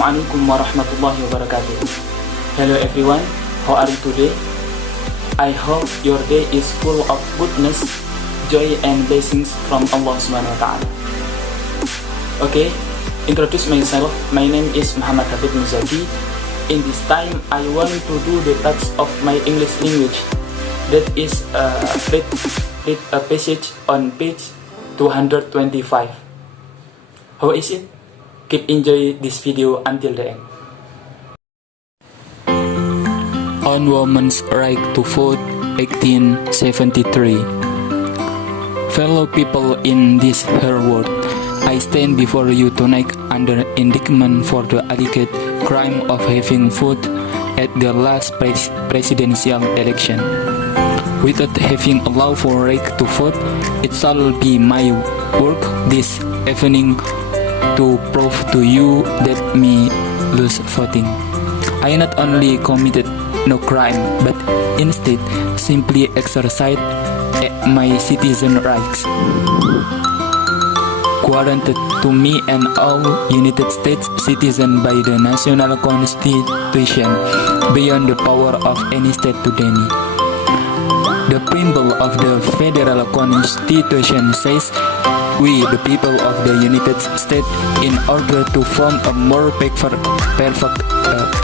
Assalamualaikum warahmatullahi wabarakatuh. Hello everyone, how are you today? I hope your day is full of goodness, joy and blessings from Allah Subhanahu wa Ta'ala. Okay, introduce myself. My name is Muhammad Habib Muzaki. In this time, I want to do the touch of my English language. That is read a passage on page 225. How is it? Keep enjoy this video until the end. On Women's Right to Vote, 1873. Fellow people in this her world, I stand before you tonight under indictment for the alleged crime of having voted at the last presidential election. Without having a lawful right to vote, it shall be my work this evening to prove to you that me lose voting. I not only committed no crime, but instead simply exercised my citizen rights, guaranteed to me and all United States citizens by the national constitution, beyond the power of any state to deny. The preamble of the federal constitution says, "We, the people of the United States, in order to form a more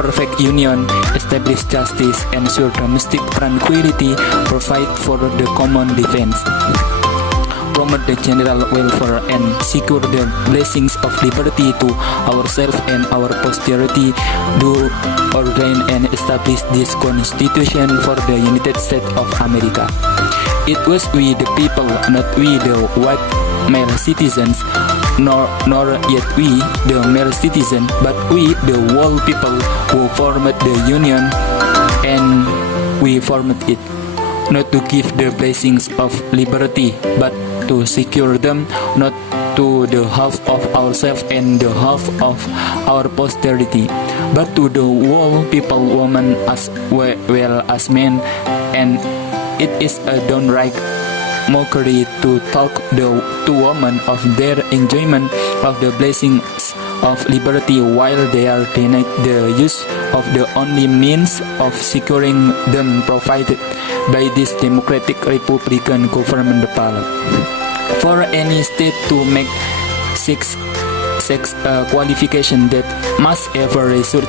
perfect union, establish justice, ensure domestic tranquility, provide for the common defense, promote the general welfare, and secure the blessings of liberty to ourselves and our posterity, do ordain and establish this Constitution for the United States of America." It was we, the people, not we, the white male citizens, nor yet we, the male citizen, but we, the whole people, who formed the Union, and we formed it, not to give the blessings of liberty, but to secure them, not to the half of ourselves and the half of our posterity, but to the whole people, women as well as men. And it is a downright mockery to talk to women of their enjoyment of the blessings of liberty while they are denied the use of the only means of securing them provided by this democratic republican government, the parliament. For any state to make sex qualification that must ever result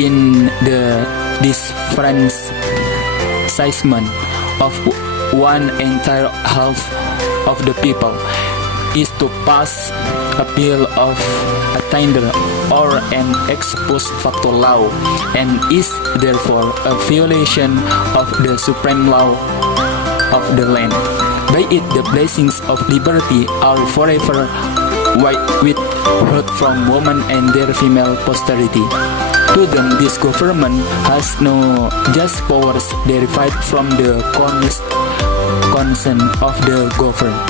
in the disfranchisement of one entire half of the people is to pass a bill of attainder or an ex post facto law, and is therefore a violation of the supreme law of the land. By it, the blessings of liberty are forever withheld from women and their female posterity. To them, this government has no just powers derived from the consent of the governed.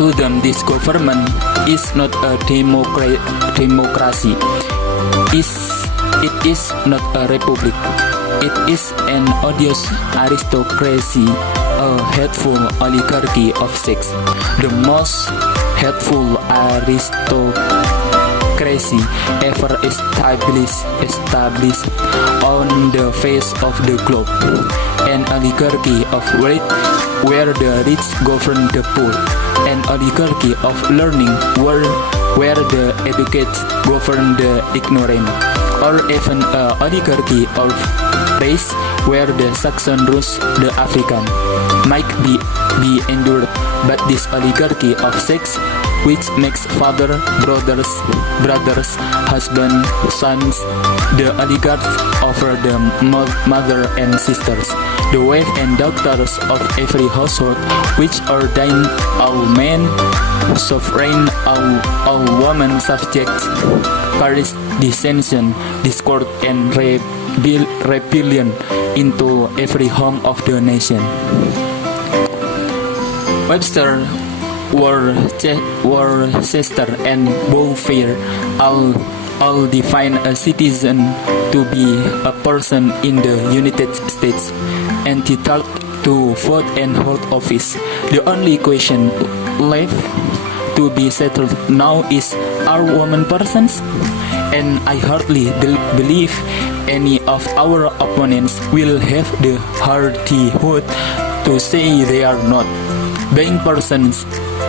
To them, this government is not a democracy. It is not a republic. It is an odious aristocracy, a hateful oligarchy of sex, the most hateful aristocracy ever established on the face of the globe, an oligarchy of wealth where the rich govern the poor, an oligarchy of learning where the educated govern the ignorant, or even an oligarchy of race where the Saxon rules the African, might be endured. But this oligarchy of sex, which makes father, brothers, husband, sons, the oligarchs over the mother and sisters, the wife and daughters of every household, which ordain all men sovereign, all women subjects, carries dissension, discord, and rebellion into every home of the nation. Webster, Worcester, and Beaufort all define a citizen to be a person in the United States entitled to vote and hold office. The only question left to be settled now is are women persons? And I hardly believe any of our opponents will have the hardihood to say they are not. Being persons,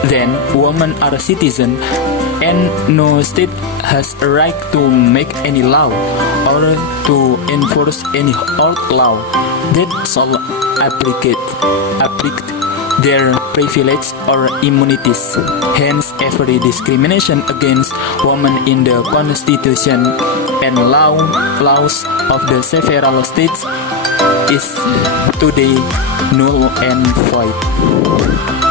then women are citizens, and no state has a right to make any law or to enforce any old law that shall applicate their privilege or immunities. Hence, every discrimination against women in the Constitution and laws of the several states is today null and void.